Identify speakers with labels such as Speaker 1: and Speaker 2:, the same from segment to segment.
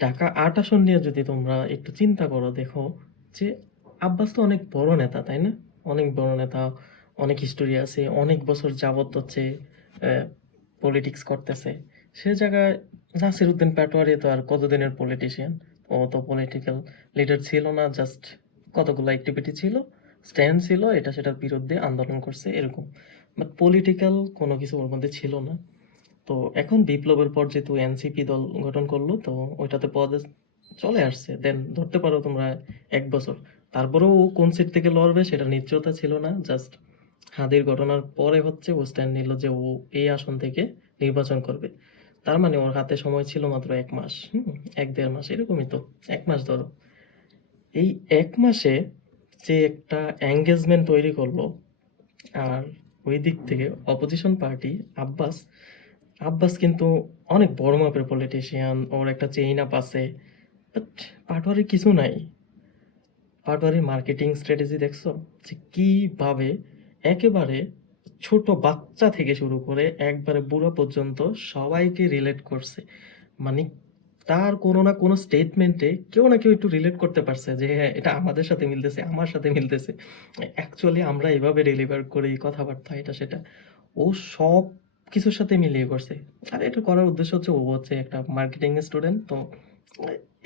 Speaker 1: ঢাকা ৮ আসন নিয়ে যদি তোমরা একটু চিন্তা করো দেখো যে আব্বাস তো অনেক বড় নেতা, তাই না? অনেক বড় নেতা, অনেক হিস্টোরি আছে, অনেক বছর যাবত হচ্ছে পলিটিক্স করতেছে। সে জায়গায় নাসিরউদ্দিন পাটোয়ারি তো আর কতদিনের পলিটিশিয়ান। ও তো পলিটিক্যাল লিডার ছিল না, জাস্ট কতগুলো অ্যাক্টিভিটি ছিল, স্ট্যান্ড ছিল, এটা সেটার বিরুদ্ধে আন্দোলন করছে এরকম। বাট পলিটিক্যাল কোনো কিছু ওর মধ্যে ছিল না। তো এখন বিপ্লবের পর যেহেতু এনসিপি দল গঠন করল তো ওইটাতে পদে চলে আসছে। দেন ধরতে পারো তোমরা এক বছর। তারপরেও ও কোন সিট থেকে লড়বে সেটা নিশ্চয়তা ছিল না। জাস্ট হাদির ঘটনার পরে হচ্ছে ও স্ট্যান্ড নিল যে ও এই আসন থেকে নির্বাচন করবে। তার মানে ওর হাতে সময় ছিল মাত্র এক মাস। হুম? ১-১.৫ মাস এরকমই তো। এক মাস ধরো। এই এক মাসে যে একটা এনগেজমেন্ট তৈরি করল আর ওই দিক থেকে অপোজিশন পার্টি আব্বাস, আব্বাস কিন্তু অনেক বড় মাপের পলিটিশিয়ান। ওর একটা চেইন আপ আছে। বাট পাটোয়ারির কিছু নাই। পাটোয়ারির মার্কেটিং স্ট্র্যাটেজি দেখছ? যে কীভাবে একেবারে ছোট বাচ্চা থেকে শুরু করে একবারে বুড়ো পর্যন্ত সবাইকে রিলেট করছে। মানে তার কোনো না কোনো স্টেটমেন্টে কেউ না কেউ একটু রিলেট করতে পারছে যে হ্যাঁ, এটা আমাদের সাথে মিলতেছে, আমার সাথে মিলতেছে। অ্যাকচুয়ালি আমরা এভাবে ডেলিভার করি কথাবার্তা এটা সেটা। ও সবকিছুর সাথে মিলিয়ে করছে। আর এটা করার উদ্দেশ্য হচ্ছে ও হচ্ছে একটা মার্কেটিং স্টুডেন্ট তো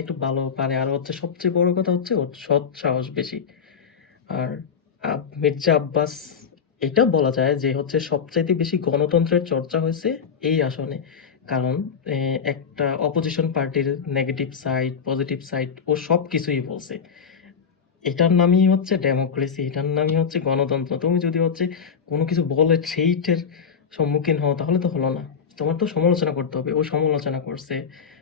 Speaker 1: একটু ভালো পারে। আর হচ্ছে সবচেয়ে বড় কথা হচ্ছে ওর সৎ সাহস বেশি। আর মির্জা আব্বাস এটা বলা যায় যে হচ্ছে সবচাইতে বেশি গণতন্ত্রের চর্চা হয়েছে এই আসনে। কারণ একটা অপোজিশন পার্টির নেগেটিভ সাইড, পজিটিভ সাইড ও সবকিছুই বলছে। এটার নামই হচ্ছে ডেমোক্রেসি, এটার নামই হচ্ছে গণতন্ত্র। তুমি যদি হচ্ছে কোনো কিছু বলে সেইটার সম্মুখীন হও তাহলে তো হলো না। তোমার তো সমালোচনা করতে হবে। ও সমালোচনা করছে,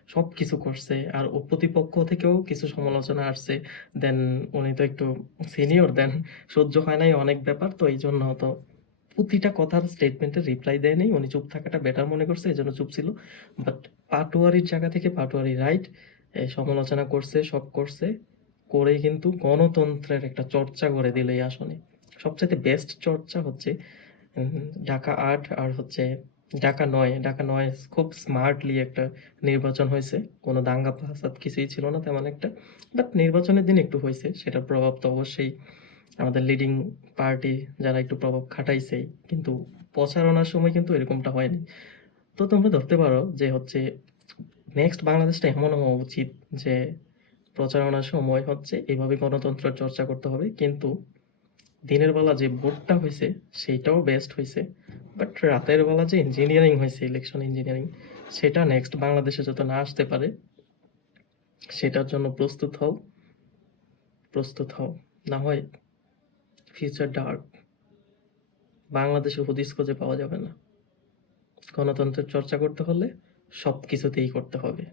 Speaker 1: সবকিছু করছে। আর ও প্রতিপক্ষ থেকেও কিছু সমালোচনা আসছে। দেন উনি তো একটু সিনিয়র দেন সহ্য হয় নাই অনেক ব্যাপার। তো এইজন্য হয়তো প্রতিটা কথার স্টেটমেন্টের রিপ্লাই দেয় নাই। উনি চুপ থাকাটা বেটার মনে করছে এই জন্য চুপ ছিল। বাট পাটোয়ারির জায়গা থেকে পাটোয়ারি রাইট। সমালোচনা করছে, সব করছে। করে কিন্তু গণতন্ত্রের একটা চর্চা করে দিল এই আসনে। সবচাইতে বেস্ট চর্চা হচ্ছে ঢাকা ৮ আর হচ্ছে ঢাকা নয় ঢাকা নয় খুব স্মার্টলি একটা নির্বাচন হয়েছে কোনো দাঙ্গা ফাসাদ কিছুই ছিল না তেমন একটা। বাট নির্বাচনের দিন একটু হয়েছে, সেটার প্রভাব তো অবশ্যই আমাদের লিডিং পার্টি যারা একটু প্রভাব খাটাইছে, কিন্তু প্রচারণার সময় কিন্তু এরকমটা হয়নি। তো তোমরা ধরতে পারো যে হচ্ছে নেক্সট বাংলাদেশটা এমন হওয়া উচিত যে প্রচারণার সময় হচ্ছে এভাবে গণতন্ত্রের চর্চা করতে হবে। কিন্তু দিনের বেলা যে বোর্ডটা হয়েছে, সেইটাও বেস্ট হয়েছে বাট রাতের বেলা যে ইঞ্জিনিয়ারিং হয়েছে ইলেকশন ইঞ্জিনিয়ারিং সেটা নেক্সট বাংলাদেশে যাতে না আসতে পারে, সেটার জন্য প্রস্তুত হও। প্রস্তুত হও। না হয় ফিউচার ডার্ক। বাংলাদেশে হুদিস খুঁজে পাওয়া যাবে না। গণতন্ত্রের চর্চা করতে হলে সব কিছুতেই করতে হবে।